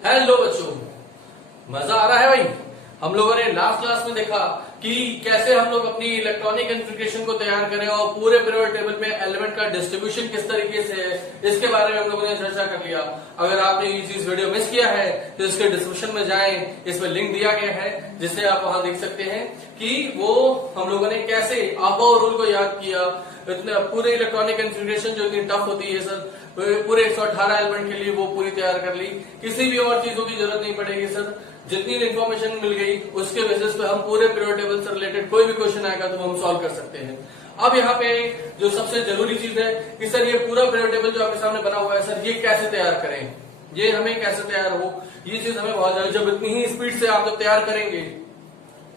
Hello बच्चों, मजा आ रहा है भाई। हम लोगों ने लास्ट क्लास में देखा कि कैसे हम लोग अपनी इलेक्ट्रॉनिक कॉन्फ़िगरेशन को तैयार करें और पूरे पीरियोडिक टेबल में एलिमेंट का डिस्ट्रीब्यूशन किस तरीके से है, इसके बारे में हम लोगों ने चर्चा कर लिया। अगर आपने ये चीज वीडियो मिस किया है तो इसके डिस्क्रिप्शन में जाएं, इसमें लिंक दिया गया है जिससे आप वहां देख सकते हैं कि वो हम लोगों ने कैसे अबव रूल को याद किया। इतने पूरे इलेक्ट्रॉनिक कॉन्फ़िगरेशन जो इतनी टफ होती है सर, पूरे 118 एलिमेंट के लिए वो पूरी तैयार कर ली। किसी भी और चीजों की जरूरत नहीं पड़ेगी सर। जितनी इन्फॉर्मेशन मिल गई उसके बेसिस पे हम पूरे पीरियोडिक टेबल से रिलेटेड कोई भी क्वेश्चन आएगा तो हम सॉल्व कर सकते हैं। अब यहाँ पे जो सबसे जरूरी चीज है कि सर ये पूरा पीरियोडिक टेबल जो आपके सामने बना हुआ है सर, ये कैसे तैयार करें, ये हमें कैसे तैयार हो, ये चीज हमें बहुत ज्यादा। जब इतनी ही स्पीड से आप जब तैयार करेंगे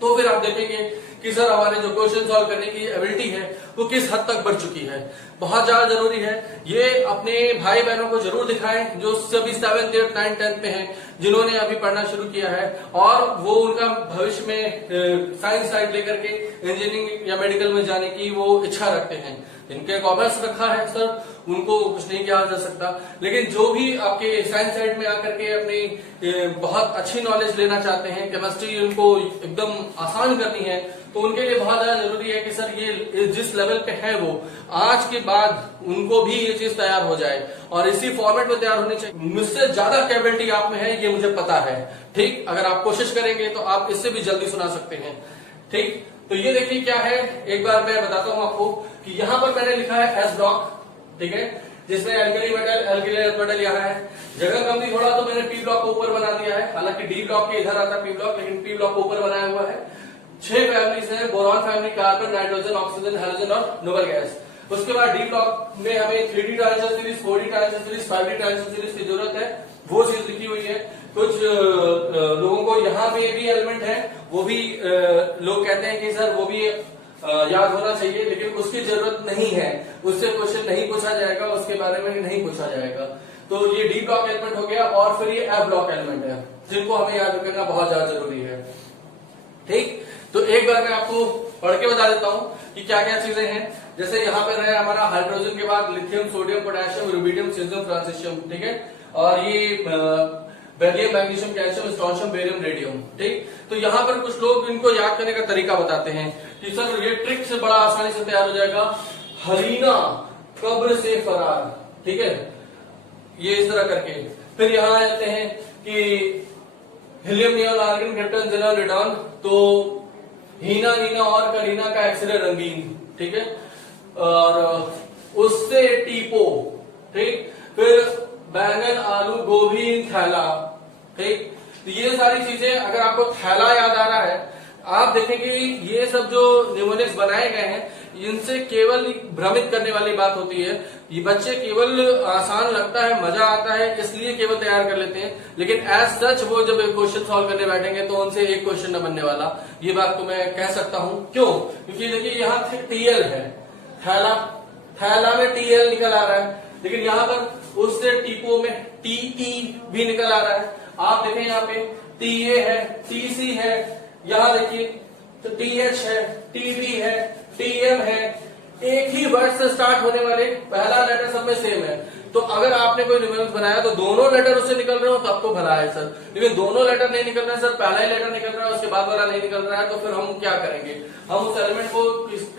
तो फिर आप देखेंगे कि सर हमारे जो क्वेश्चन सॉल्व करने की एबिलिटी है वो किस हद तक बढ़ चुकी है। बहुत ज्यादा जरूरी है ये अपने भाई बहनों को जरूर दिखाएं जो सभी 7th 8th 9th 10th में हैं, जिन्होंने अभी पढ़ना शुरू किया है और वो उनका भविष्य में साइंस साइड लेकर के इंजीनियरिंग या मेडिकल में जाने की वो इच्छा रखते हैं। जिनके कॉमर्स रखा है सर उनको कुछ नहीं किया जा सकता, लेकिन जो भी आपके साइंस साइड में आकर के अपनी बहुत अच्छी नॉलेज लेना चाहते हैं, केमिस्ट्री उनको एकदम आसान करनी है, तो उनके लिए बहुत ज्यादा जरूरी है कि सर ये जिस लेवल पे है वो आज के बाद उनको भी ये चीज तैयार हो जाए और इसी फॉर्मेट में तैयार होनी चाहिए। मुझसे ज्यादा कैपेबिलिटी आप में है ये मुझे पता है, ठीक। अगर आप कोशिश करेंगे तो आप इससे भी जल्दी सुना सकते हैं, ठीक। तो ये देखिए क्या है, एक बार मैं बताता हूं आपको कि यहाँ पर मैंने लिखा है एस ब्लॉक, ठीक है, जिसमें एल्कली मेटल एल्कली मेटल यहाँ है। जगह कम थी थोड़ा तो मैंने पी ब्लॉक को ऊपर बना दिया है, हालांकि डी ब्लॉक के इधर आता पी ब्लॉक, लेकिन पी ब्लॉक को ऊपर बनाया हुआ है। 6 फैमिलीज है, boron family, carbon, nitrogen, oxygen, halogen और नोबल गैस। उसके बाद डी ब्लॉक में हमें 3D transition series, 4D transition series, 5D transition series की जरूरत है, वो चीज लिखी हुई है। कुछ लोगों को यहाँ पे भी एलिमेंट है, वो भी लोग कहते हैं कि सर वो भी याद होना चाहिए, लेकिन उसकी जरूरत नहीं है, उससे क्वेश्चन नहीं पूछा जाएगा, उसके बारे में नहीं पूछा जाएगा। तो ये डी ब्लॉक एलिमेंट हो गया और फिर ये एफ ब्लॉक एलिमेंट है, जिनको हमें याद रखना बहुत ज्यादा जरूरी है, ठीक। तो एक बार मैं आपको पढ़ के बता देता हूं कि क्या क्या चीजें हैं। जैसे यहाँ पर है हमारा हाइड्रोजन के बाद lithium, sodium, potassium, rubidium, caesium, francium, ठीक है, और ये beryllium, magnesium, calcium, strontium, barium, radium, ठीक। तो यहाँ पर कुछ लोग इनको याद करने का तरीका बताते हैं कि सर ये ट्रिक से बड़ा आसानी से तैयार हो जाएगा। हरीना कब्र से फरार, ठीक है, ये इस तरह करके। फिर यहाँ आ जाते हैं कि helium, neon, argon, krypton, xenon, radon. तो हीना, नीना और करीना का एक्सरे रंगीन, ठीक है, और उससे टीपो, ठीक। फिर बैंगन, आलू, गोभी, थैला, ठीक। तो ये सारी चीजें अगर आपको थैला याद आ रहा है, आप देखें कि ये सब जो न्यूमोनिक्स बनाए गए हैं इनसे केवल भ्रमित करने वाली बात होती है। ये बच्चे केवल आसान लगता है, मजा आता है, इसलिए केवल तैयार कर लेते हैं, लेकिन एज सच वो जब क्वेश्चन सॉल्व करने बैठेंगे तो उनसे एक क्वेश्चन न बनने वाला। ये बात तो मैं कह सकता हूं, क्यों? क्योंकि देखिए यहाँ टीएल है, थैला, थैला में टीएल निकल आ रहा है, लेकिन यहाँ पर उससे टीपो में टीई भी निकल आ रहा है। आप देखें यहाँ पे टीए है, टीसी है, यहाँ देखिए तो टीएच है, टीबी है, टीएम है। एक ही वर्ड से स्टार्ट होने वाले पहला लेटर सब में सेम है। तो अगर आपने कोई न्यूमेरिक्स बनाया तो दोनों लेटर उससे निकल रहे हो तब तो भला है सर, लेकिन दोनों लेटर नहीं निकल रहे हैं सर, पहला ही लेटर निकल रहा है उसके बाद वाला नहीं निकल रहा है, तो फिर हम क्या करेंगे? हम उस एलिमेंट को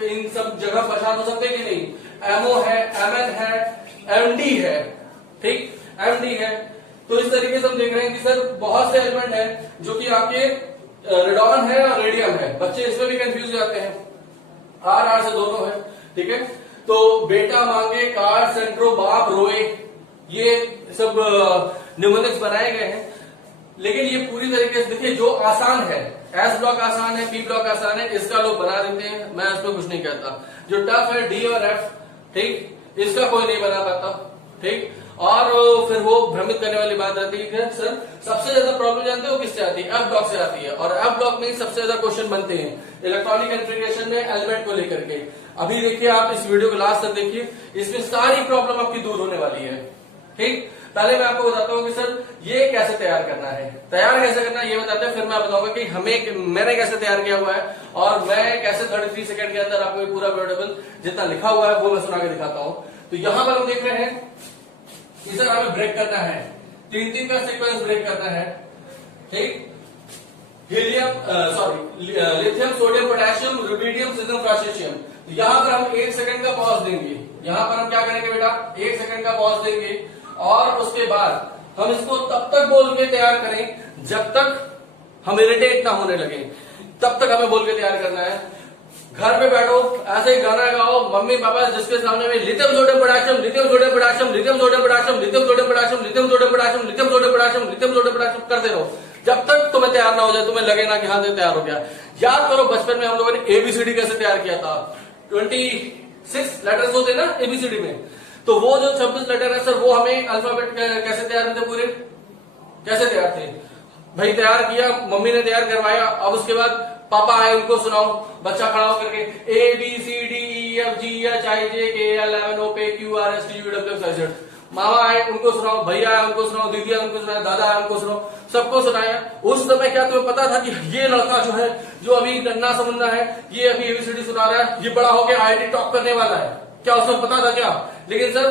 इन सब जगह पहचान हो सकते कि नहीं? एमओ है, एमएन है, एमडी है, ठीक, एमडी है। तो इस तरीके से हम देख रहे हैं कि सर बहुत से एलिमेंट है जो कि आपके रेडॉन है और रेडियम है। बच्चे इसमें भी कंफ्यूज हो जाते हैं, आर से दोनों है, ठीक है। तो बेटा मांगे, कार, सेंट्रो, बाप रोए, ये सब न्यूमोनिक्स बनाए गए हैं, लेकिन ये पूरी तरीके से देखिए जो आसान है, एस ब्लॉक आसान है, पी ब्लॉक आसान है, इसका लोग बना देते हैं, मैं इसमें कुछ नहीं कहता। जो टफ है डी और एफ, ठीक, इसका कोई नहीं बना पाता, ठीक। और फिर वो भ्रमित करने वाली बात रहती है कि सर सबसे ज्यादा प्रॉब्लम जानते हो किससे आती है? एफ ब्लॉक से आती है, और एफ ब्लॉक में सबसे ज्यादा क्वेश्चन बनते हैं इलेक्ट्रॉनिक कॉन्फ़िगरेशन में एलिमेंट को लेकर के। अभी देखिए आप इस वीडियो को लास्ट तक देखिए, इसमें सारी प्रॉब्लम आपकी दूर होने वाली है, ठीक। पहले मैं आपको बताता हूँ कि सर ये कैसे तैयार करना है, तैयार कैसे करना है ये बताते हैं, फिर मैं बताऊंगा कि मैंने कैसे तैयार किया हुआ है और मैं कैसे 33 सेकंड के अंदर आपको पूरा टेबल जितना लिखा हुआ है वो मैं सुना के दिखाता हूँ। तो यहाँ पर हम देख रहे हैं कि सर हमें ब्रेक करना है, तीन का सीक्वेंस ब्रेक करना है, ठीक। Lithium sodium potassium rubidium silicon francium. यहां पर हम 1 सेकंड का पॉज देंगे। यहां पर हम क्या करेंगे बेटा, 1 सेकंड का पॉज देंगे और उसके बाद हम इसको तब तक बोल के तैयार करें जब तक हम इरिटेट ना होने लगे, तब तक हमें बोल के तैयार करना है। घर पे बैठो, ऐसे ही गाना गाओ, मम्मी पापा जिसके सामने में lithium sodium potassium, lithium sodium potassium, lithium sodium potassium, lithium sodium potassium, lithium sodium potassium, lithium sodium potassium, lithium sodium potassium करते रहो जब तक तुम्हें तैयार ना हो जाए, तुम्हें लगे ना कि हाँ तैयार हो गया। याद करो बचपन में हम लोगों ने एबीसीडी कैसे तैयार किया था। 26 लेटर्स होते ना एबीसीडी में, तो वो जो 26 लेटर है सर, वो हमें अल्फाबेट कैसे तैयार थे, पूरे कैसे तैयार थे भाई। तैयार किया, मम्मी ने तैयार करवाया, अब उसके बाद पापा आए, उनको सुनाओ, बच्चा खड़ा होकर के ABCDEFGHIJKL MNOPQRSTUVWXYZ। मामा आए, उनको सुनाओ, भैया आए, उनको सुनाओ, दीदी आए, उनको सुनाया, दादा आए, उनको सुनाओ, सबको सुनाया। उस समय क्या तुम्हें पता था कि ये लड़का जो है, जो अभी नन्ना समुन्ना है, ये अभी एबीसीडी सुना रहा है, ये बड़ा होकर IIT टॉप करने वाला है, क्या उसमें पता था क्या? लेकिन सर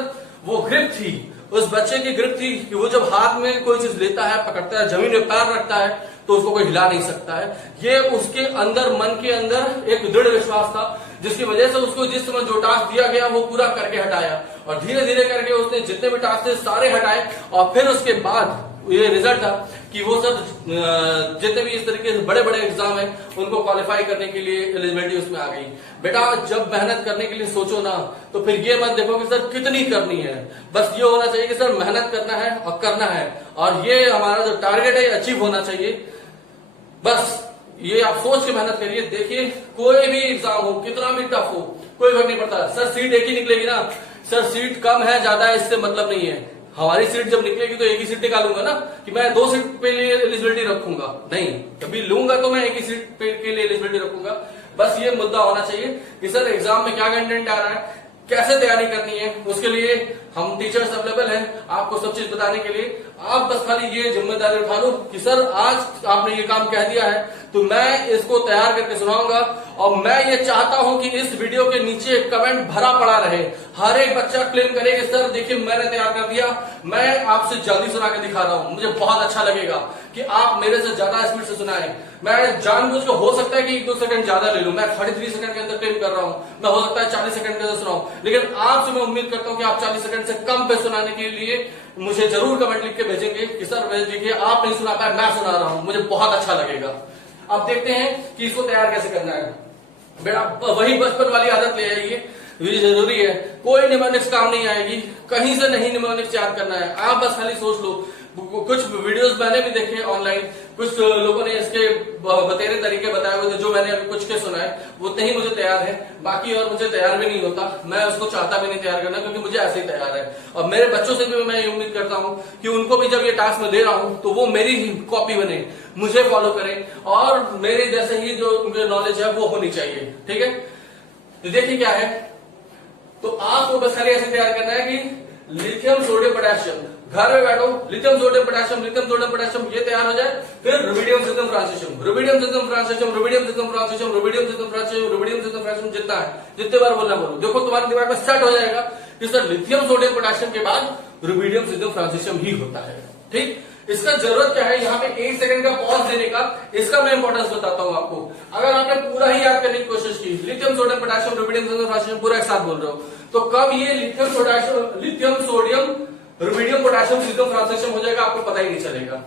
वो ग्रिप थी, उस बच्चे की ग्रिप थी कि वो जब हाथ में कोई चीज लेता है, पकड़ता है, जमीन में पैर रखता है, तो उसको कोई हिला नहीं सकता है। ये उसके अंदर, मन के अंदर एक दृढ़ विश्वास था, जिसकी वजह से उसको जिस समय जो टास्क दिया गया वो पूरा करके हटाया, और धीरे धीरे करके उसने जितने भी टास्क थे सारे हटाए। और फिर उसके बाद ये रिजल्ट था कि वो सब जितने भी इस तरीके से बड़े बड़े एग्जाम है उनको क्वालिफाई करने के लिए एलिजिबिलिटी उसमें आ गई। बेटा जब मेहनत करने के लिए सोचो ना, तो फिर ये मत देखो कि सर कितनी करनी है, बस ये होना चाहिए कि सर मेहनत करना है और करना है, और ये हमारा जो टारगेट है अचीव होना चाहिए। बस ये आप सोच के मेहनत करिए। देखिए कोई भी एग्जाम हो, कितना भी टफ हो, कोई फर्क नहीं पड़ता। सर सीट एक ही निकलेगी ना, सर सीट कम है ज्यादा है इससे मतलब नहीं है। हमारी सीट जब निकलेगी तो एक ही सीट निकालूंगा ना, कि मैं 2 सीट पे लिए एलिजिबिलिटी रखूंगा, नहीं, कभी लूंगा तो मैं एक ही सीट पे के लिए एलिजिबिलिटी रखूंगा। बस ये मुद्दा होना चाहिए कि सर एग्जाम में क्या कंटेंट आ रहा है, कैसे तैयारी करनी है, उसके लिए हम टीचर्स अवेलेबल हैं आपको सब चीज बताने के लिए। आप बस खाली ये जिम्मेदारी उठा लो कि सर आज आपने ये काम कह दिया है तो मैं इसको तैयार करके सुनाऊंगा, और मैं ये चाहता हूं कि इस वीडियो के नीचे कमेंट भरा पड़ा रहे, हर एक बच्चा क्लेम करे कि सर देखिए मैंने तैयार कर दिया, मैं आपसे जल्दी सुना के दिखा रहा हूं, मुझे बहुत अच्छा लगेगा कि आप मेरे से ज्यादा स्पीड से सुनाएं। मैं जानबूझ के, हो सकता है कि 1-2 सेकंड ज्यादा ले लूं, मैं 33 सेकंड के अंदर क्लेम कर रहा हूं, मैं हो सकता है 40 सेकंड के अंदर सुनाऊं, लेकिन आपसे मैं उम्मीद करता हूं कि आप 40 सेकंड से कम पे सुनाने के लिए मुझे जरूर कमेंट लिख के भेजेंगे कि सर देखिए आप नहीं सुना पाए, मैं सुना रहा हूं, मुझे बहुत अच्छा लगेगा। अब देखते हैं कि इसको तैयार कैसे करना है। बेटा वही बचपन वाली आदत ले आइए, ये जरूरी है, कोई निमोनिक्स काम नहीं आएगी, कहीं से नहीं निमोनिक्स याद करना है। आप बस खाली सोच लो, कुछ वीडियोस मैंने भी देखे ऑनलाइन, कुछ लोगों ने इसके बतेरे तरीके बताए हुए थे, जो मैंने अभी कुछ के सुनाए उतने ही मुझे तैयार है, बाकी और मुझे तैयार भी नहीं होता, मैं उसको चाहता भी नहीं तैयार करना, क्योंकि मुझे ऐसे ही तैयार है। और मेरे बच्चों से भी मैं ये उम्मीद करता हूं कि उनको भी जब ये टास्क में दे रहा हूं तो वो मेरी ही कॉपी बने, मुझे फॉलो करें, और मेरे जैसे ही जो उनकी नॉलेज है वो होनी चाहिए, ठीक है। तो देखिए क्या है, तो आपको बस खाली ऐसे तैयार करना है कि लिथियम सोडियम पोटेशियम, घर में बैठो, lithium sodium potassium, lithium sodium potassium, ये तैयार हो जाए, फिर rubidium silicon francium, rubidium silicon francium, rubidium silicon francium, rubidium silicon francium, rubidium silicon francium, जितना है जितने बार बोलना बोलो, देखो तुम्हारे दिमाग में सेट हो जाएगा कि सर लिथियम सोडियम पोटेशियम के बाद रुबिडियम सिलिकॉन फ्रांसीशियम ही होता है, ठीक। इसका जरूरत क्या है, यहाँ पे 1 सेकंड का पॉज देने का, इसका मैं इंपॉर्टेंस बताता हूँ आपको। अगर आपने पूरा ही याद करने की कोशिश की, lithium sodium potassium, rubidium silicon francium पूरा एक साथ बोल रहे हो, तो कब ये lithium sodium rubidium potassium silicon francium हो जाएगा आपको पता ही नहीं चलेगा।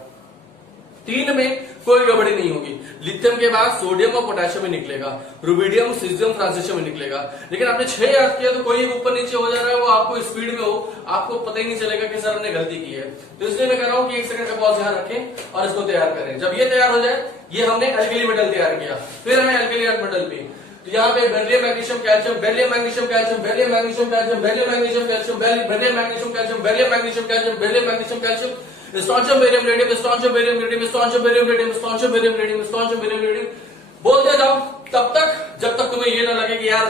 3 में कोई गड़बड़ी नहीं होगी, लिथियम के बाद सोडियम और पोटेशियम ही निकलेगा, रुबिडियम सिलिकॉन फ्रांसीशियम ही निकलेगा। लेकिन आपने 6 याद किया तो कोई ऊपर नीचे हो जा रहा है, वो आपको स्पीड में हो, आपको पता ही नहीं चलेगा कि सर हमने गलती की है। तो इसलिए मैं कह रहा हूं कि 1 सेकंड का पॉज यहां रखें और इसको तैयार करें। जब ये तैयार हो जाए, ये हमने एल्कली मेटल तैयार किया, फिर हमें एल्कली मेटल पे, तो यहाँ पे beryllium magnesium calcium, beryllium magnesium calcium, beryllium magnesium calcium, beryllium magnesium calcium, beryllium magnesium calcium, beryllium magnesium calcium, beryllium magnesium calcium, strontium barium radium, strontium barium radium, strontium barium radium, strontium barium radium, strontium barium radium, बोलते जाओ तब तक जब तक तुम्हें ये ना लगे कि यार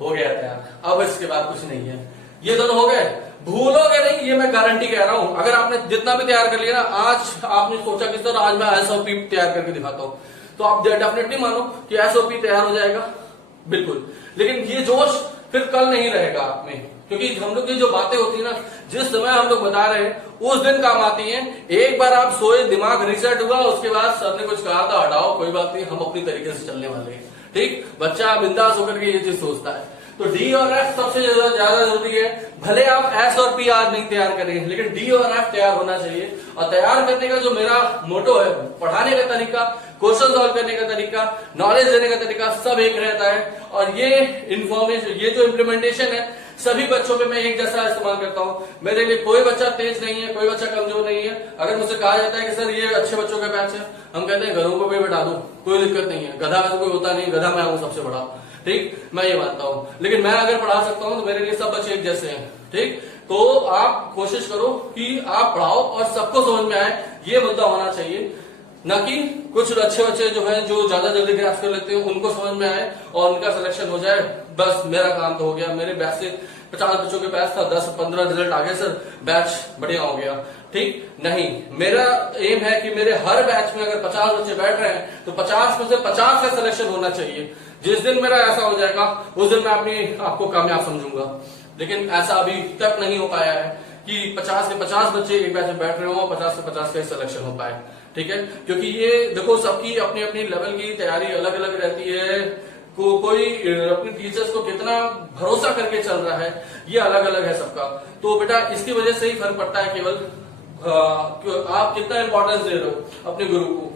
हो गया यार, अब इसके बाद कुछ नहीं है। ये दोनों हो गए, भूलोगे नहीं, ये मैं गारंटी कह रहा हूं। अगर आपने जितना भी तैयार कर लिया ना, आज आपने सोचा कि सर आज मैं एसओपी तैयार करके दिखाता हूं, तो आप डेफिनेटली मानो कि एसओपी तैयार हो जाएगा, बिल्कुल। लेकिन ये जोश फिर कल नहीं रहेगा आप में, क्योंकि हम लोग की जो बातें होती है ना, जिस समय हम लोग बता रहे हैं उस दिन काम आती हैं। एक बार आप सोए, दिमाग रिसेट हुआ, उसके बाद सर ने कुछ कहा था, हटाओ कोई बात नहीं, हम अपनी तरीके से चलने वाले हैं। ठीक, बच्चा बिंदास होकर के ये चीज सोचता है। तो डी और एफ सबसे ज्यादा जरूरी है। भले आप एस और पी आज नहीं तैयार करेंगे, लेकिन डी और एफ तैयार होना चाहिए। और तैयार करने का जो मेरा मोटो है, पढ़ाने का तरीका, क्वेश्चन सॉल्व करने का तरीका, नॉलेज देने का तरीका सब एक रहता है। और ये इन्फॉर्मेशन, ये जो इम्प्लीमेंटेशन है, सभी बच्चों पे मैं एक जैसा इस्तेमाल करता हूं। मेरे लिए कोई बच्चा तेज नहीं है, कोई बच्चा कमजोर नहीं है। अगर मुझसे कहा जाता है कि सर ये अच्छे बच्चों का बैच है, हम कहते हैं घरों को भी बैठा दो, कोई दिक्कत नहीं है, गधा वैसे कोई होता नहीं, गधा मैं हूं सबसे बड़ा। ठीक, मैं ये मानता हूं। लेकिन मैं अगर पढ़ा सकता हूं तो मेरे लिए सब बच्चे एक जैसे हैं। ठीक, तो आप कोशिश करो कि आप पढ़ाओ और सबको समझ में आए, ये मुद्दा होना चाहिए। न कि कुछ अच्छे बच्चे जो है, जो ज्यादा जल्दी ग्रास्प कर लेते हैं, उनको समझ में आए और उनका सिलेक्शन हो जाए, बस मेरा काम तो हो गया। मेरे बैच से 50 बच्चों के बैच था, 10-15 रिजल्ट आ गए सर, बैच बढ़िया हो गया। ठीक नहीं, मेरा एम है कि मेरे हर बैच में अगर 50 बच्चे बैठ रहे हैं तो 50 में से 50 का सिलेक्शन होना चाहिए। जिस दिन मेरा ऐसा हो जाएगा उस दिन मैं अपनी आपको कामयाब समझूंगा। लेकिन ऐसा अभी तक नहीं हो पाया है कि 50 के 50 बच्चे एक बैच में बैठ रहे हो और 50 से 50 का सिलेक्शन हो पाए। ठीक है, क्योंकि ये देखो सबकी अपनी अपनी लेवल की तैयारी अलग अलग रहती है। कोई अपने टीचर्स को कितना भरोसा करके चल रहा है, ये अलग अलग है सबका। तो बेटा इसकी वजह से ही फर्क पड़ता है केवल आप कितना इंपॉर्टेंस दे रहे हो अपने गुरु को,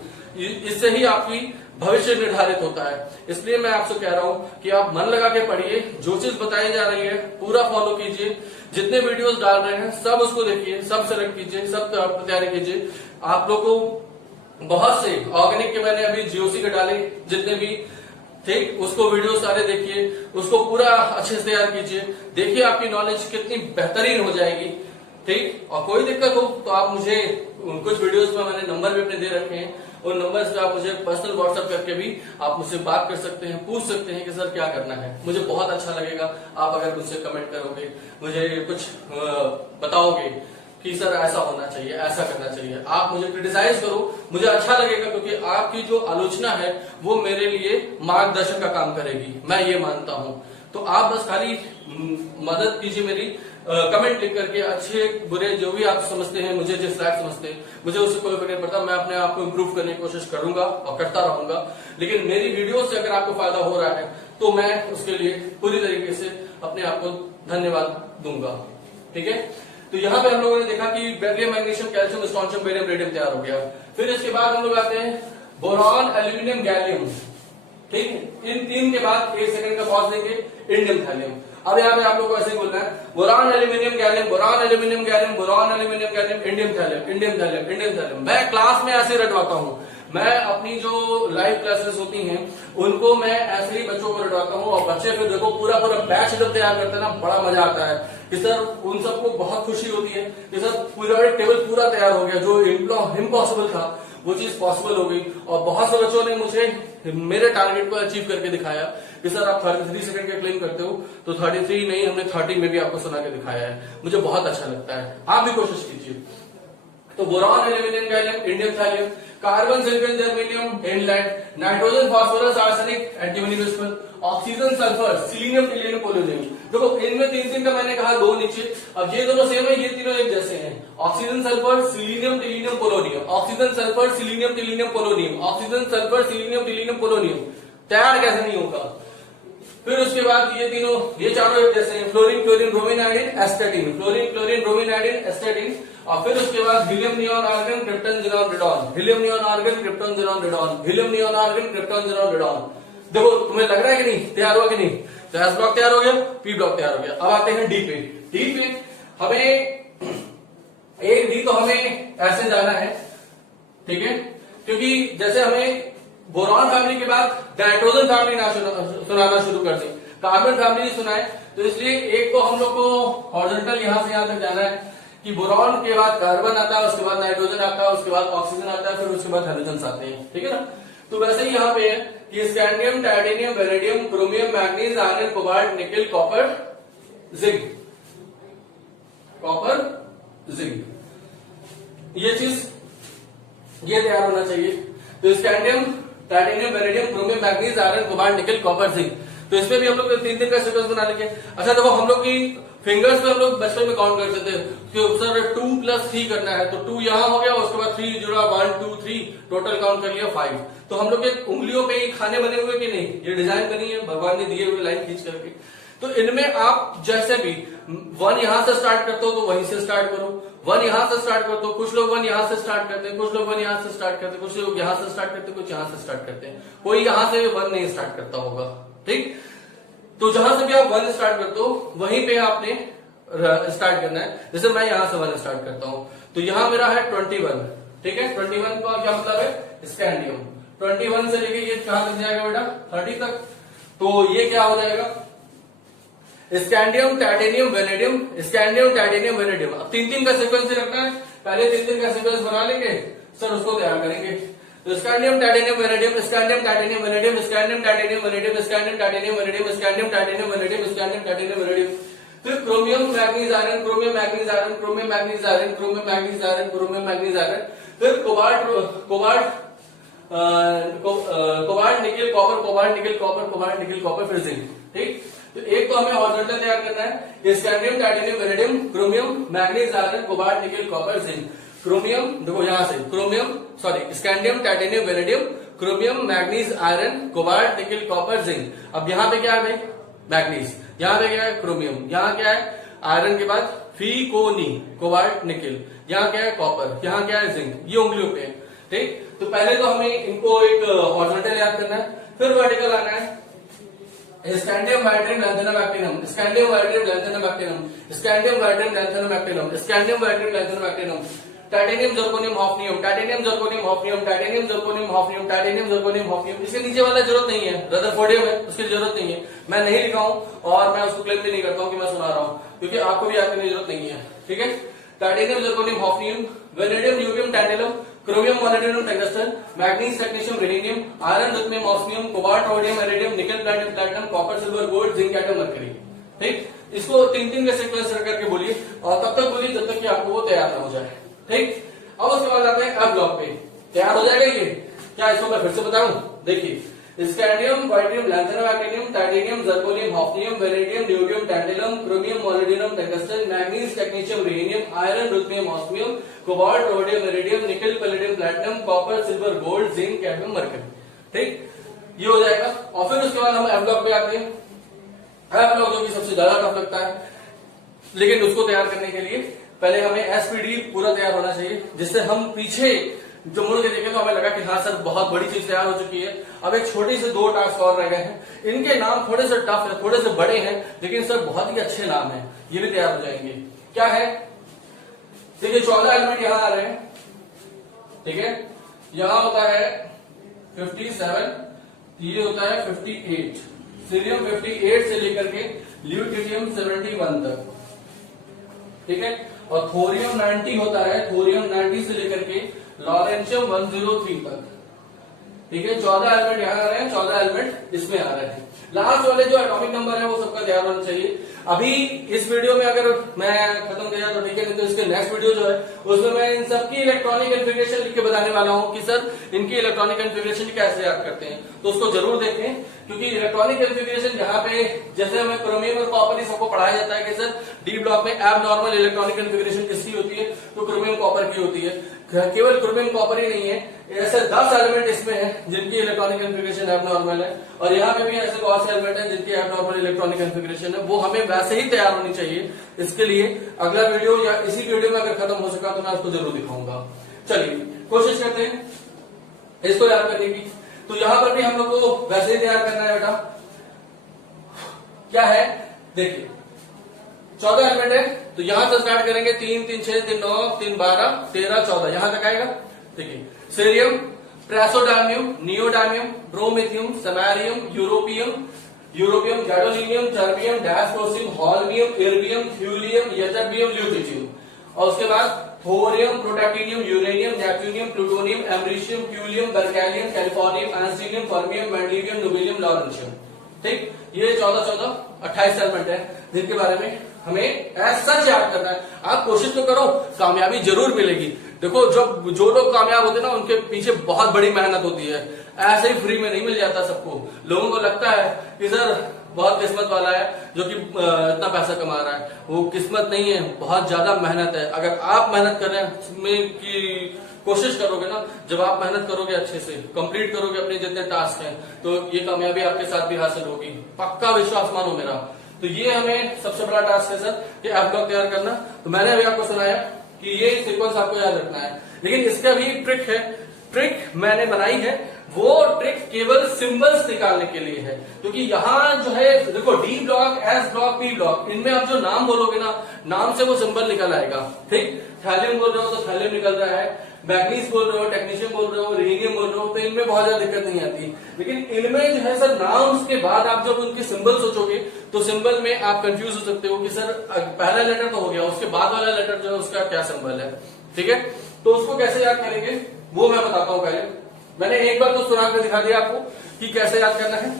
इससे ही आपकी भविष्य निर्धारित होता है। इसलिए मैं आपसे कह रहा हूं कि आप मन लगा के पढ़िए, जो चीज बताई जा रही है पूरा फॉलो कीजिए, जितने वीडियोस डाल रहे हैं सब उसको देखिए, सब सेलेक्ट कीजिए, सब तैयारी कीजिए। आप लोग को बहुत से ऑर्गेनिक के मैंने अभी जीओसी के डाले जितने भी, ठीक, उसको वीडियो सारे देखिए, उसको पूरा अच्छे से तैयार कीजिए, देखिए आपकी नॉलेज कितनी बेहतरीन हो जाएगी। ठीक, और कोई दिक्कत हो तो आप मुझे, कुछ वीडियोस में मैंने नंबर भी अपने दे रखे हैं, उन नंबर पे आप मुझे पर्सनल व्हाट्सएप करके भी आप मुझसे बात कर सकते हैं, पूछ सकते हैं कि सर क्या करना है। मुझे बहुत अच्छा लगेगा आप अगर मुझसे कमेंट करोगे, मुझे कुछ बताओगे कि सर ऐसा होना चाहिए, ऐसा करना चाहिए। आप मुझे क्रिटिसाइज करो, मुझे अच्छा लगेगा, क्योंकि आपकी जो आलोचना है वो मेरे लिए मार्गदर्शन का काम करेगी, मैं ये मानता हूं। तो आप बस खाली मदद कीजिए मेरी, कमेंट लिख करके, अच्छे बुरे जो भी आप समझते हैं, मुझे जिस लायक समझते हैं, मुझे उससे कोई फर्क नहीं पड़ता। मैं अपने आप को इम्प्रूव करने की कोशिश करूंगा और करता रहूंगा। लेकिन मेरी वीडियो से अगर आपको फायदा हो रहा है तो मैं उसके लिए पूरी तरीके से अपने आप को धन्यवाद दूंगा। ठीक है, तो यहाँ पे हम लोगों ने देखा कि beryllium, magnesium, calcium, strontium, barium, radium तैयार हो गया। फिर इसके बाद हम लोग आते हैं बोरॉन, एल्यूमिनियम, गैलियम। ठीक है, इन तीन के बाद 1 सेकंड का पॉज देंगे, इंडियम, थैलियम। अब यहाँ पे आप लोग को ऐसे बोलना है, boron, aluminium, gallium, boron, aluminium, gallium, boron, aluminium, gallium, indium, thallium, indium, thallium, indium, thallium. मैं क्लास में ऐसे रटवाता हूँ। मैं अपनी जो लाइव क्लासेस होती हैं उनको मैं ऐसे ही बच्चों को रटवाता हूँ, और बच्चे फिर देखो पूरा पूरा बैच जब तैयार करते हैं ना, बड़ा मजा आता है कि सर उन सबको बहुत खुशी होती है कि सर पूरा टेबल पूरा तैयार हो गया, जो इम्पॉसिबल था वो चीज पॉसिबल हो गई। और बहुत से बच्चों ने मुझे मेरे टारगेट को अचीव करके दिखाया कि सर आप 33 सेकंड के क्लेम करते हो, तो 33 नहीं, हमने 30 में भी आपको सुना के दिखाया है। मुझे बहुत अच्छा लगता है, आप भी कोशिश कीजिए। तो boron, aluminium, gallium, indium, thallium, carbon, silicon, germanium, इनलेट, nitrogen, phosphorus, arsenic, antimony, bismuth, oxygen, sulphur, selenium, tellurium, polonium. देखो इनमें 3 का मैंने कहा 2 नीचे, अब ये दोनों सेम है, ये तीनों एक जैसे हैं। Oxygen, sulphur, selenium, tellurium, polonium, oxygen, sulphur, selenium, tellurium, polonium, oxygen, sulphur, selenium, tellurium, polonium. तैयार कैसे नहीं होगा। फिर उसके बाद ये तीनों, ये चारों एक जैसे हैं, fluorine, chlorine, bromine, iodine, astatine, fluorine, chlorine, bromine, iodine, astatine. और फिर उसके बाद helium, neon, argon, krypton, xenon, radon, helium, neon, argon, krypton, xenon, radon, helium, neon, argon, krypton, xenon, radon. देखो तुम्हें लग रहा है कि नहीं, तैयार हुआ कि नहीं। तो एस ब्लॉक तैयार हो गया, पी ब्लॉक तैयार हो गया। अब आते हैं डी पे। डी पे हमें एक डी तो हमें ऐसे जाना है, ठीक है, क्योंकि जैसे हमें बोरॉन फैमिली के बाद नाइट्रोजन फैमिली ना सुनाना शुरू कर दी, कार्बन फैमिली सुनाए, तो इसलिए एक तो हम लोग को हॉरिजॉन्टल यहां से यहां तक जाना है कि बोरॉन के बाद कार्बन आता है, उसके बाद नाइट्रोजन आता है, उसके बाद ऑक्सीजन आता है, फिर उसके बाद हाइड्रोजन आते हैं। ठीक है ना। तो वैसे ही यहाँ पे है कि scandium, titanium, vanadium, chromium, manganese, iron, cobalt, निकल, कॉपर, जिंक, कॉपर, जिंक, ये चीज ये तैयार होना चाहिए। तो scandium, titanium, vanadium, chromium, manganese, iron, cobalt, निकल, कॉपर, जिंक। तो इसमें भी हम लोग 3 का सीक्वेंस बना लेंगे। अच्छा देखो हम लोग की फिंगर्स पे हम लोग बचपन में काउंट करते थे कि सर 2 + 3 करना है, तो 2 यहां हो गया, उसके बाद 3 जुड़ा, 1 2 3 टोटल काउंट कर लिया 5। तो हम लोग के उंगलियों पे खाने बने हुए कि नहीं, ये डिजाइन बनी है भगवान ने दिए हुए लाइन खींच करके। तो इनमें आप जैसे भी 1 यहां से स्टार्ट करते हो तो वहीं से स्टार्ट करो, 1 यहां से स्टार्ट करते हो, कुछ लोग 1 यहां से स्टार्ट करते हैं, कुछ लोग 1 यहां से स्टार्ट करते हैं, कुछ लोग यहां से स्टार्ट करते हैं, कुछ यहां से स्टार्ट करते हैं, कोई यहां से 1 नहीं स्टार्ट करता होगा। ठीक, तो जहां से भी आप 1 स्टार्ट करते हो वहीं पे आपने स्टार्ट करना है। जैसे मैं यहां से 1 स्टार्ट करता हूं, तो यहां मेरा है 21। ठीक है, 21 का क्या मतलब है, स्कैंडियम। 21 से लेके ये कहां तक जाएगा बेटा, 30 तक। तो ये क्या हो जाएगा, scandium, titanium, vanadium, scandium, titanium, vanadium. अब 3-3 का सीक्वेंस ही रखना है, पहले 3-3 का सीक्वेंस बना लेंगे, सर उसको तैयार करेंगे। तो scandium, titanium, vanadium, scandium, titanium, vanadium, scandium, titanium, vanadium, scandium, titanium, vanadium, scandium, titanium, vanadium, scandium, titanium, vanadium. फिर chromium, manganese, iron, chromium, manganese, iron, chromium, manganese, iron, chromium, manganese, iron, chromium, manganese, iron. फिर cobalt, cobalt, nickel, copper, cobalt, nickel, copper, cobalt, nickel, copper, फिर zinc. ठीक, तो एक तो हमें horizontal तैयार करना है, scandium, titanium, vanadium, chromium, manganese, iron, cobalt, nickel, copper, zinc. Chromium देखो यहां से, scandium, titanium, vanadium, chromium, manganese, iron, cobalt, nickel, copper, zinc. अब यहां पे क्या है भाई, मैग्नीज, यहां पे क्या है, क्रोमियम, यहां क्या है, आयरन के बाद फीकोनी, कोबाल्ट, निकेल, यहां क्या है, कॉपर, यहां क्या है, जिंक। ये उंगलियों पे है। ठीक, तो पहले तो हमें इनको एक हॉरिजॉन्टल याद करना है, फिर वर्टिकल आना है। Scandium, yttrium, lanthanum, actinium, scandium, yttrium, lanthanum, actinium, scandium, yttrium, lanthanum, actinium, scandium, yttrium, lanthanum, actinium, titanium, zirconium, hafnium, titanium, zirconium, hafnium, titanium, zirconium, hafnium, titanium, zirconium, hafnium. इसके नीचे वाला जरूरत नहीं है, रदरफोर्डियम है, उसकी जरूरत नहीं है, मैं नहीं लिखा हूं और मैं उसको क्लेम भी नहीं करता हूं कि मैं सुना रहा हूं, क्योंकि आपको भी याद करने की जरूरत नहीं है। ठीक है, titanium, zirconium, hafnium, vanadium, niobium, tantalum, chromium, molybdenum, tungsten, manganese, technetium, rhenium, iron, ruthenium, osmium, cobalt, rhodium, iridium, nickel, platinum, copper, silver, gold, zinc, atom, mercury. ठीक, इसको 3-3 के सीक्वेंस करके बोलिए और तब तक बोलिए जब तक कि आपको वो तैयार ना हो जाए। ठीक, अब उसके बाद आते हैं अब ब्लॉक पे, तैयार हो जाएगा ये क्या, इसको मैं फिर से बताऊं, देखिए scandium, yttrium, lanthanum, actinium, titanium, zirconium, hafnium, vanadium, niobium, tantalum, chromium, molybdenum, tungsten, manganese, technetium, rhenium, iron, ruthenium, osmium, cobalt, rhodium, iridium, nickel, palladium, platinum, copper, silver, gold, zinc, cadmium, mercury. ठीक, ये हो जाएगा। और फिर उसके बाद हम F block पे आते हैं। एफ ब्लॉक जो कि सबसे ज्यादा टफ लगता है, लेकिन उसको तैयार करने के लिए पहले हमें एसपीडी पूरा तैयार होना चाहिए, जिससे हम पीछे जो मुड़ के देखें तो हमें लगा कि हाँ सर बहुत बड़ी चीज तैयार हो चुकी है। अब एक छोटी से 2 टास्क और रह गए हैं, इनके नाम थोड़े से टफ है, थोड़े से बड़े हैं, लेकिन सर बहुत ही अच्छे नाम है, ये भी तैयार हो जाएंगे। क्या है, देखिए 14 एलिमेंट यहां आ रहे हैं। ठीक है, यहां होता है 57, ये होता है 58, सीरियम 58 से लेकर के ल्यूटियम 71 तक। ठीक है, और थोरियम 90 होता है, थोरियम 90 से लेकर के लॉरेंशियम 103 तक। ठीक है, 14 एलिमेंट यहां आ रहे हैं, 14 एलिमेंट इसमें आ रहे हैं। लास्ट वाले जो एटॉमिक नंबर है वो सबका ध्यान होना चाहिए। अभी इस वीडियो में अगर मैं खत्म किया तो ठीक है, नहीं तो इसके नेक्स्ट वीडियो जो है उसमें मैं इन सबकी इलेक्ट्रॉनिक कॉन्फ़िगरेशन लिख के बताने वाला हूं कि सर इनकी इलेक्ट्रॉनिक कॉन्फ़िगरेशन कैसे याद करते हैं, तो उसको जरूर देखें। क्योंकि इलेक्ट्रॉनिक कॉन्फ़िगरेशन जहां पे जैसे हमें क्रोमियम और कॉपर ही सबको पढ़ाया जाता है कि सर डी ब्लॉक में एब नॉर्मल इलेक्ट्रॉनिक कॉन्फ़िगरेशन किसकी होती है, तो क्रोमियम कॉपर की होती है। केवल क्रोमियम कॉपर ही नहीं है, ऐसे 10 एलिमेंट इसमें है जिनकी इलेक्ट्रॉनिक कॉन्फ़िगरेशन एबनॉर्मल है, और यहाँ पे भी ऐसे बहुत से एलिमेंट है जिनकी एबनॉर्मल इलेक्ट्रॉनिक कॉन्फ़िगरेशन है, वो हमें वैसे ही तैयार होनी चाहिए। इसके लिए अगला वीडियो या इसी वीडियो में अगर खत्म हो सका तो मैं उसको जरूर दिखाऊंगा। चलिए कोशिश करते हैं इसको याद करने की। तो यहां पर भी हम लोग को वैसे ही तैयार करना है बेटा। क्या है, देखिए 14 एलिमेंट है, तो यहां से स्टार्ट करेंगे 3 3 6 3 9 3 12 13 14 यहां तक आएगा। देखिए cerium, praseodymium, neodymium, promethium, samarium, europium, gadolinium, terbium, dysprosium, holmium, erbium, thulium, ytterbium, lutetium, और उसके बाद thorium, protactinium, uranium, neptunium, plutonium, americium, curium, berkelium, californium, einsteinium, fermium, mendelevium, nobelium, lawrencium. ठीक, ये 14 28 एलिमेंट है जिनके बारे में हमें ऐसा याद करना है। आप कोशिश तो करो, कामयाबी जरूर मिलेगी। देखो जो लोग कामयाब होते हैं ना उनके पीछे बहुत बड़ी मेहनत होती है। ऐसे ही फ्री में नहीं मिल जाता सबको। लोगों को लगता है कि सर बहुत किस्मत वाला है जो कि इतना पैसा कमा रहा है, वो किस्मत नहीं है, बहुत ज्यादा मेहनत है। अगर आप मेहनत करने की कोशिश करोगे ना, जब आप मेहनत करोगे अच्छे से, कंप्लीट करोगे अपने जितने टास्क हैं, तो ये कामयाबी आपके साथ भी हासिल होगी, पक्का विश्वास मानो मेरा। तो ये हमें सबसे बड़ा टास्क है सर, कि एफ ब्लॉक तैयार करना। तो मैंने अभी आपको सुनाया कि ये सीक्वेंस आपको याद रखना है, लेकिन इसका भी ट्रिक है। ट्रिक मैंने बनाई है, वो ट्रिक केवल सिंबल्स निकालने के लिए है, क्योंकि यहाँ जो है देखो D block, S block, P block, इनमें आप जो नाम बोलोगे ना, नाम से वो सिंबल निकल आएगा। ठीक, थैलियम बोल रहे हो तो थैलियम निकल रहा है, मैग्नीज बोल रहे हो, टेक्नीशियम बोल रहे हो, रिहीनियम बोल रहे हो, तो इनमें बहुत ज्यादा दिक्कत नहीं आती। लेकिन इनमें जो है सर नाम के बाद आप जब उनके सिंबल सोचोगे तो सिंबल में आप कंफ्यूज हो सकते हो कि सर पहला लेटर तो हो गया, उसके बाद वाला लेटर जो है उसका क्या सिंबल है। ठीक है, तो उसको कैसे याद करेंगे वो मैं बताता हूं। पहले मैंने एक बार तो सुना कर दिखा दिया आपको कि कैसे याद करना है।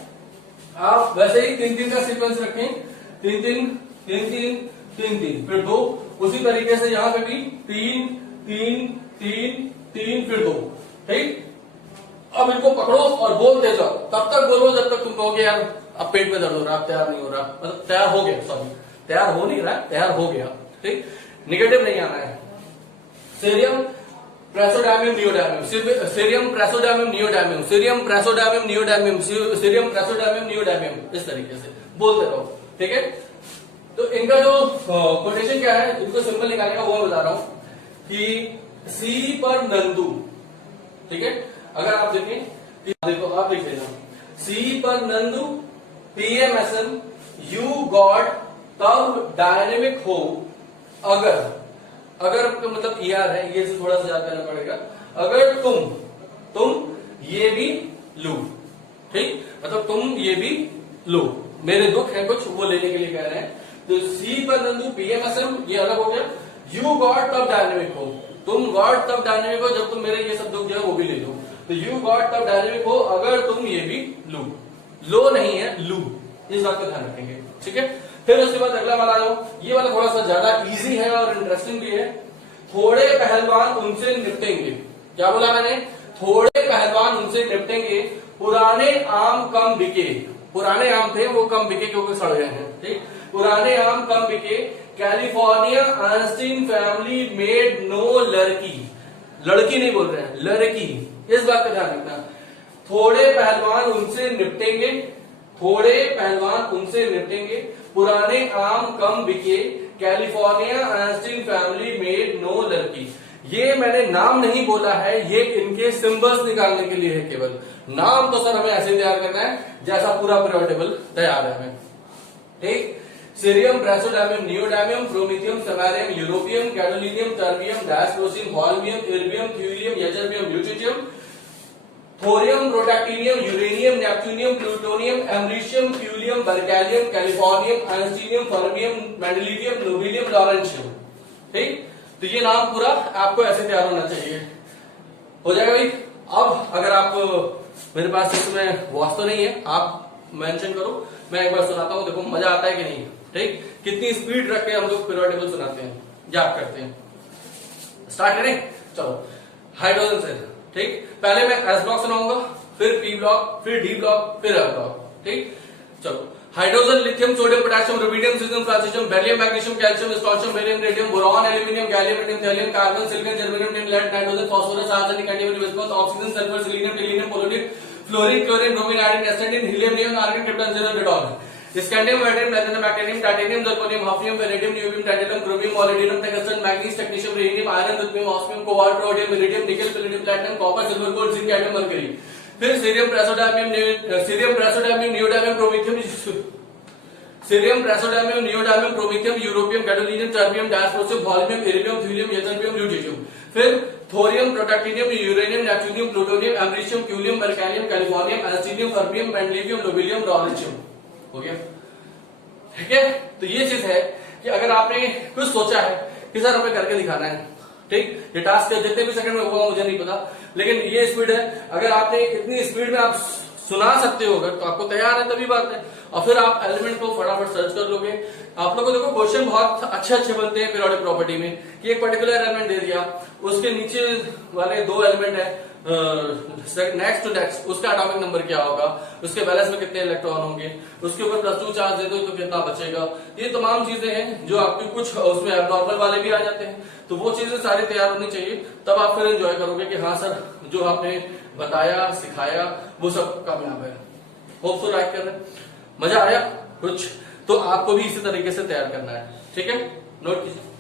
आप वैसे ही 3-3 का सीक्वेंस रखें, 3-3, 3-3, 3-3, फिर 2। उसी तरीके से यहां पे भी 3, 3, 3, 3, फिर 2। ठीक, अब इनको पकड़ो और बोलते जाओ, तब तक बोलो जब तक तुम कहोगे यार अब पेट में दर्द हो रहा, अब तैयार नहीं हो रहा, मतलब तैयार हो गया, सॉरी तैयार हो नहीं रहा, तैयार हो गया। ठीक, निगेटिव नहीं आना है। Cerium praseodymium नियोडायमियम, cerium praseodymium नियोडायमियम, cerium praseodymium नियोडायमियम, cerium praseodymium नियोडायमियम, इस तरीके से बोलते रहो। ठीक है, तो इनका जो कोटेशन क्या है, इनको सिंपल निकालने का वो मैं बता रहा हूं कि सी पर नंदू। ठीक है, अगर आप देखें, देखो आप लिख लेना, सी पर नंदू पीएमएसएम यू गॉड तब डायनेमिक हो, अगर मतलब ईआर है, ये से थोड़ा सा याद करना पड़ेगा, अगर तुम ये भी लो। ठीक, मतलब तुम ये भी लो, मेरे दुख है कुछ वो लेने के लिए कह रहे हैं। तो सी पर नंदू पीएमएसएम ये अलग हो गया, यू गॉड तब डायनेमिक हो, तुम गॉड तब डायनेमिक हो जब तुम मेरे ये सब दुख जो है वो भी ले लो। तो यू गॉड तब डायनेमिक हो अगर तुम ये भी लो नहीं है, लू, इस बात का ध्यान रखेंगे। ठीक है, फिर उसके बाद अगला वाला आओ, ये वाला थोड़ा सा ज्यादा इजी है और इंटरेस्टिंग भी है। थोड़े पहलवान उनसे निपटेंगे। क्या बोला मैंने? थोड़े पहलवान उनसे निपटेंगे, पुराने आम कम बिके। पुराने आम थे वो कम बिके क्योंकि सड़ गए हैं। ठीक, पुराने आम कम बिके, California Einstein family made no लड़की। लड़की नहीं बोल रहे हैं, लड़की, इस बात का ध्यान रखना। थोड़े पहलवान उनसे निपटेंगे, थोड़े पहलवान उनसे निपटेंगे, पुराने आम कम बिके, California Einstein family made no लड़की। ये मैंने नाम नहीं बोला है, ये इनके सिंबल्स निकालने के लिए है केवल। नाम तो सर हमें ऐसे तैयार करना है जैसा पूरा पीरियोडिक टेबल तैयार है हमें। ठीक, cerium, praseodymium, neodymium, promethium, samarium, europium, gadolinium, terbium, dysprosium, holmium, erbium, thulium, ytterbium, lutetium, thorium, protactinium, uranium, neptunium, plutonium, americium, curium, berkelium, californium, einsteinium, fermium, mendelevium, nobelium, lawrencium. ठीक, तो ये नाम पूरा आपको ऐसे तैयार होना चाहिए। हो जाएगा भाई। अब अगर आप मेरे पास इसमें वॉच तो नहीं है, आप मेंशन करो, मैं एक बार सुनाता हूं, देखो मजा आता है कि नहीं। ठीक, कितनी स्पीड रख के हम लोग पीरियोडिक टेबल सुनाते हैं, याद करते हैं। स्टार्ट करें, चलो। हाइड्रोजन से, ठीक, पहले मैं एस ब्लॉक सुनाऊंगा, फिर पी ब्लॉक, फिर डी ब्लॉक, फिर एफ ब्लॉक। ठीक, चलो। Hydrogen, lithium, sodium, potassium, rubidium, caesium, francium, beryllium, magnesium, calcium, strontium, barium, radium, boron, aluminium, gallium, radium, thallium, carbon, silicon, germanium, tin, lead, nitrogen, phosphorus, arsenic, antimony, viscose, oxygen, sulphur, selenium, tellurium, polonium, fluorine, chlorine, bromine, iodine, astatine, helium, neon, argon, krypton, ज़ीरन, radon, scandium, yttrium, platinum, bacterium, titanium, zirconium, hafnium, vanadium, niobium, tantalum, chromium, molybdenum, tungsten, manganese, technetium, radium, iron, ruthenium, osmium, cobalt, rhodium, iridium, nickel, palladium, platinum, copper, silver, gold, zinc, cadmium, mercury. फिर cerium, praseodymium, neodymium, promethium, cerium, praseodymium, neodymium, promethium, europium, gadolinium, terbium, dysprosium, holmium, iridium, thulium, ytterbium, lutetium. फिर thorium, protactinium, uranium, neptunium, plutonium, americium, curium, berkelium, californium, einsteinium, fermium, mendelevium, nobelium, lawrencium. हो गया, ठीक है। तो ये चीज है कि अगर आपने कुछ सोचा है कि सर हमें करके दिखाना है, ठीक, ये टास्क जितने भी सेकंड में होगा मुझे नहीं पता, लेकिन ये स्पीड है। अगर आपने इतनी स्पीड में आप सुना सकते हो, अगर तो आपको तैयार है तभी बात है। और फिर आप एलिमेंट को फटाफट सर्च कर लोगे। आप लोगों को देखो क्वेश्चन बहुत अच्छे बनते हैं पीरियोडिक प्रॉपर्टी में, कि एक पर्टिकुलर एलिमेंट दे दिया, उसके नीचे वाले 2 एलिमेंट है, नेक्स्ट टू नेक्स्ट उसका एटॉमिक नंबर क्या होगा, उसके बैलेंस में कितने इलेक्ट्रॉन होंगे, उसके ऊपर +2 चार्ज दे दो तो कितना बचेगा। ये तमाम चीजें हैं जो आपकी कुछ उसमें एबनॉर्मल वाले भी आ जाते हैं, तो वो चीजें सारी तैयार होनी चाहिए, तब आप फिर एंजॉय करोगे कि हाँ सर जो आपने बताया सिखाया वो सब कामयाब है। होप सो लाइक कर रहे हैं, मजा आया कुछ, तो आपको भी इसी तरीके से तैयार करना है, ठीक है, नोट कीजिए।